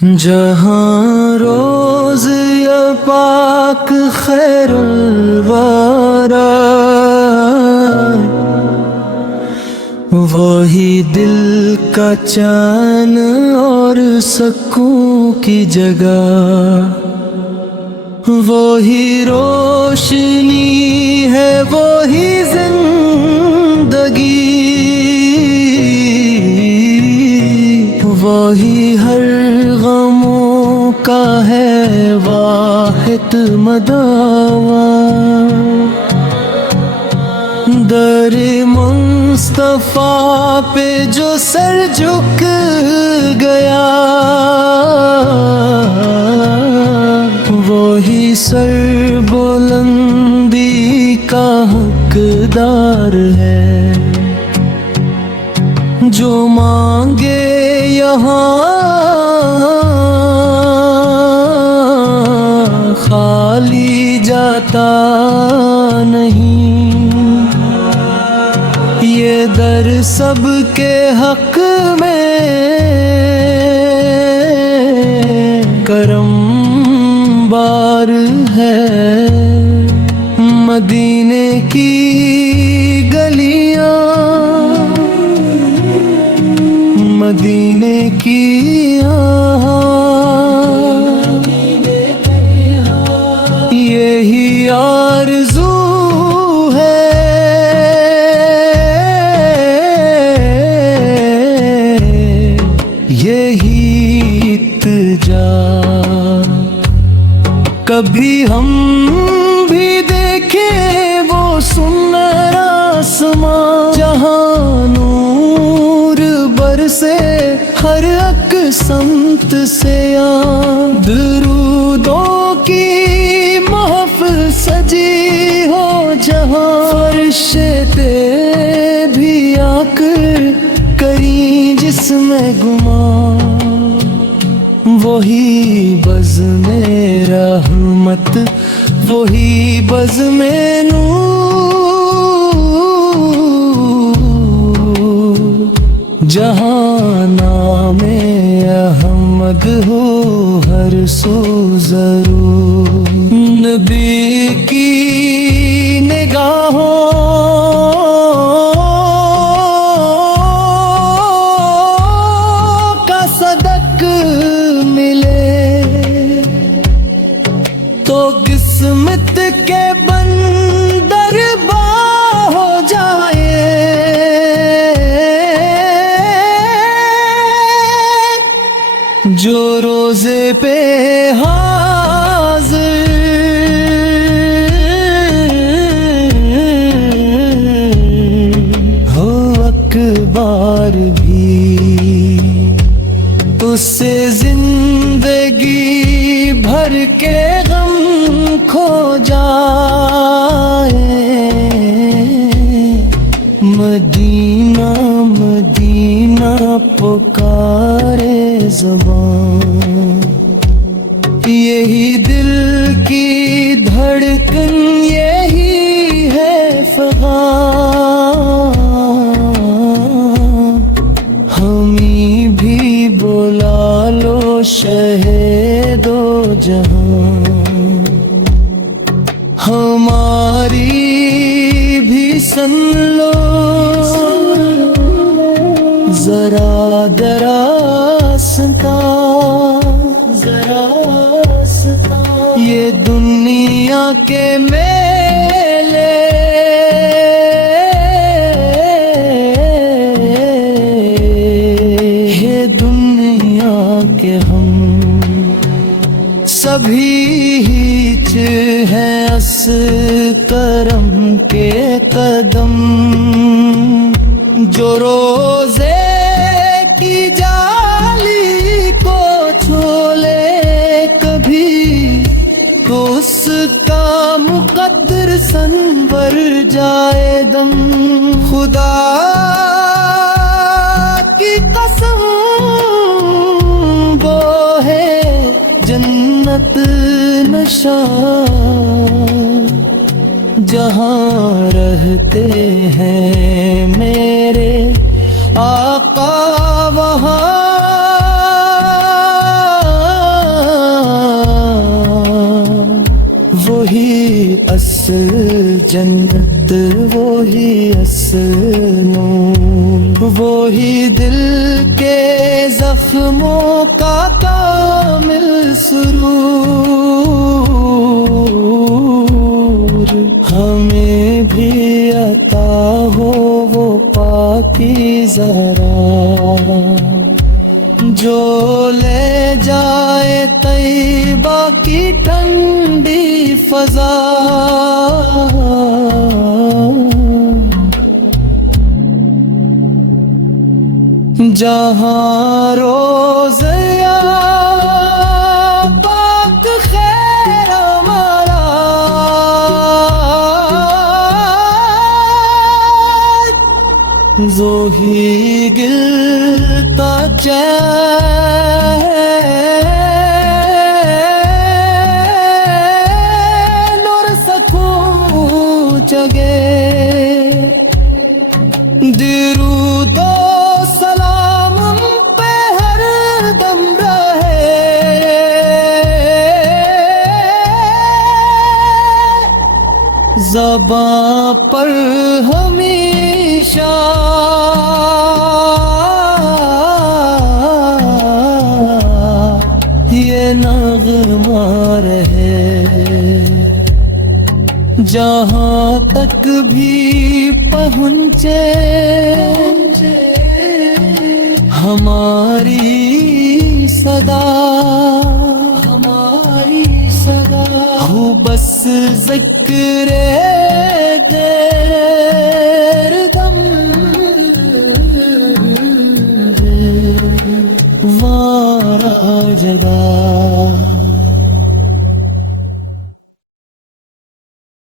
جہاں روز یا پاک خیر الورا، وہی دل کا چین اور سکون کی جگہ، وہی روشنی ہے وہی زندگی، وہی ہر غموں کا ہے واحد مداوا، در مصطفیٰ پہ جو سر جھک گیا، وہی سر بلندی کا حقدار ہے، جو مانگے یہاں خالی جاتا نہیں، یہ در سب کے حق میں کرم بار ہے، مدینے کی گلیاں، مدینے کی یہی آرزو ہے، یہی التجا، کبھی ہم بھی دیکھیں وہ سنہرا آسمان، جہاں نور برسے ہر ایک سمت سے، درودوں کی محفل سجی ہو جہاں، فرشتے بھی آ کر کریں جس میں گمان، وہی بزم رحمت، وہی بزم نور، جہاں نام احمد ہو ہر سو ضرور، نبی کی نگاہوں کا صدق ملے تو قسمت کے بندر باں ہو جائے، جو روزے پہ حاضر ہو اکبار بھی، اس سے زندگی بھر کے غم کھو جائے، مدینہ مدینہ پکارے زبان، یہی دل کی دھڑکن یہی ہے فغان، ہمیں بھی بلا لو شہید و جہاں، ہماری بھی سن لو ذرا دراستاں، یہ دنیا کے میلے یہ دنیا کے ہم سبھی ہیچ ہیں، اس کرم کے قدم، جو روزے کی جالی کو چھولے کبھی تو اس کا مقدر سنور جائے دم، خدا کی قسم وہ ہے جنت نشان، جہاں رہتے ہیں میرے آقا وہاں اصل جنت وہی اصل نور، وہی دل کے زخموں کا کامل سرور، ہمیں بھی عطا ہو وہ پاکیزہ راہ جو لے جائے طیبہ کی ٹھنڈی فضا، جہاں روزیا پاک خیر ہمارا، زوہی گلتا چین اور سکون جگے، درود و سلام پہ ہر دم رہے، زباں پر ہمیشہ یہ نغمہ رہے، جہاں تک بھی پہنچے ہماری صدا، ہماری صدا ہو بس ذکر دیر دم وارا جدا۔